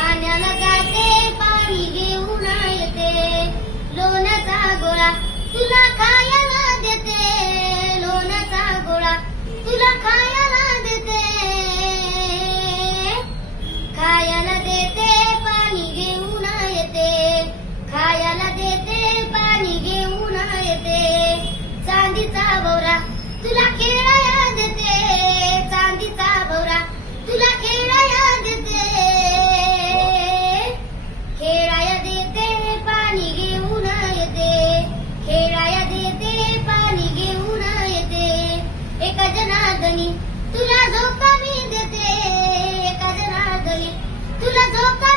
啊，你要个。तुला झोपा मी देते एका जनार्दनी तुला झोपा